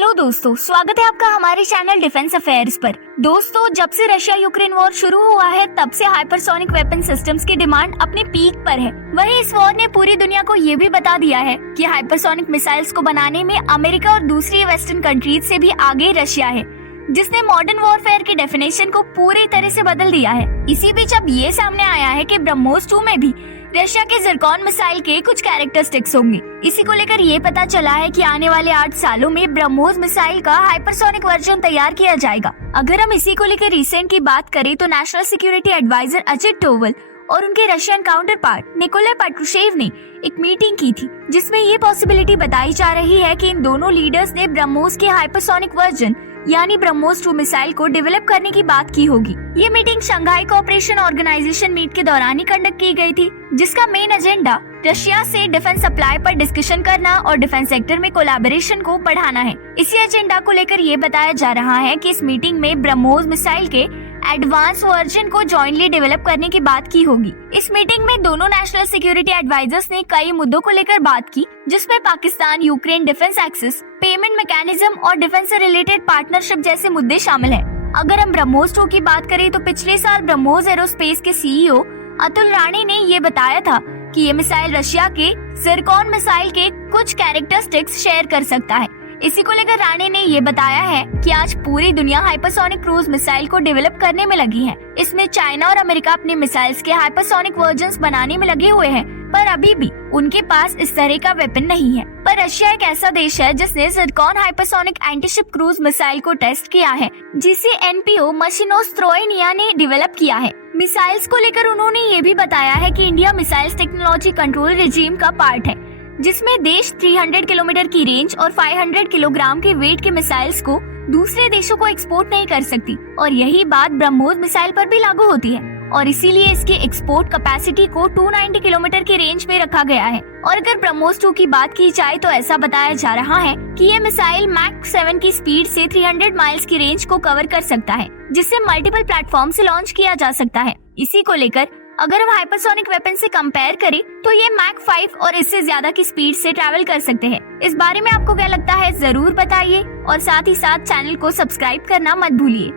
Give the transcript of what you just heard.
Hello दोस्तों, स्वागत है आपका हमारे चैनल डिफेंस अफेयर्स पर। दोस्तों, जब से रशिया यूक्रेन वॉर शुरू हुआ है तब से हाइपरसोनिक वेपन सिस्टम्स की डिमांड अपने पीक पर है। वहीं इस वॉर ने पूरी दुनिया को ये भी बता दिया है कि हाइपरसोनिक मिसाइल्स को बनाने में अमेरिका और दूसरी वेस्टर्न कंट्रीज से भी आगे रशिया है, जिसने मॉडर्न वॉरफेयर की डेफिनेशन को पूरी तरह से बदल दिया है। इसी बीच अब ये सामने आया है कि ब्रह्मोस 2 में भी रशिया के ज़िरकॉन मिसाइल के कुछ कैरेक्टरिस्टिक्स होंगे। इसी को लेकर ये पता चला है कि आने वाले 8 सालों में ब्रह्मोस मिसाइल का हाइपरसोनिक वर्जन तैयार किया जाएगा। अगर हम इसी को लेकर रिसेंट की बात करें तो national security adviser Ajit Doval और उनके Russian counterpart Nikolai Patrushev ने एक मीटिंग की थी, जिसमें ये पॉसिबिलिटी बताई जा रही है कि इन दोनों लीडर्स ने ब्रह्मोस के हाइपरसोनिक वर्जन यानी ब्रह्मोस 2 मिसाइल को डेवलप करने की बात की होगी। ये meeting Shanghai cooperation organisation meet के दौरान ही कंडक्ट की गई थी, जिसका मेन एजेंडा रशिया से डिफेंस सप्लाई पर डिस्कशन करना और डिफेंस सेक्टर में कोलैबोरेशन को बढ़ाना है। इसी एजेंडा को लेकर ये बताया जा रहा है कि इस मीटिंग में ब्रह्मोस मिसाइल के एडवांस वर्जन को जॉइंटली डेवलप करने की बात की होगी। इस मीटिंग में दोनों नेशनल सिक्योरिटी एडवाइजर्स ने कई मुद्दों को लेकर बात की, जिसमें Pakistan Ukraine defence access, payment mechanism और डिफेंस से रिलेटेड पार्टनरशिप जैसे मुद्दे शामिल हैं। अगर हम ब्रह्मोस 2 की बात करें तो पिछले साल ब्रह्मोस एरोस्पेस के सीईओ अतुल राणे ने ये बताया था कि ये मिसाइल रशिया के ज़िरकॉन मिसाइल के कुछ कैरेक्टरिस्टिक्स शेयर कर सकता है। इसी को लेकर राणे ने ये बताया है कि आज पूरी दुनिया हाइपरसोनिक क्रूज मिसाइल को डेवलप करने में लगी है। इसमें चाइना और अमेरिका अपने मिसाइल्स के हाइपरसोनिक वर्जन्स बनाने में लगे हुए हैं, पर अभी भी उनके पास इस तरह का वेपन नहीं है। पर रशिया एक ऐसा देश है जिसने Zircon hypersonic antiship cruise missile को टेस्ट किया है, जिसे एनपीओ मशीनोस्त्रोइनिया ने डेवलप किया है। मिसाइल्स को लेकर उन्होंने ये भी बताया है कि India missiles technology control regime का पार्ट है, जिसमें देश 300 किलोमीटर की रेंज और 500 किलोग्राम के वेट के मिसाइल्स को दूसरे देशों को एक्सपोर्ट नहीं कर सकती, और यही बात ब्रह्मोस मिसाइल पर भी लागू होती है, और इसीलिए इसकी एक्सपोर्ट कैपेसिटी को 290 किलोमीटर की रेंज में रखा गया है। और अगर ब्रह्मोस 2 की बात की जाए तो ऐसा बताया जा रहा है कि ये मिसाइल मैक 7 की स्पीड से 300 माइल्स की रेंज को कवर कर सकता है, जिसे मल्टीपल प्लेटफॉर्म से लॉन्च किया जा सकता है। इसी को लेकर अगर हम हाइपरसोनिक वेपन से कंपेयर करें तो ये मैक 5 और इससे ज्यादा की स्पीड से ट्रैवल कर सकते हैं। इस बारे में आपको क्या लगता है, जरूर बताइए और साथ ही साथ चैनल को सब्सक्राइब करना मत भूलिए।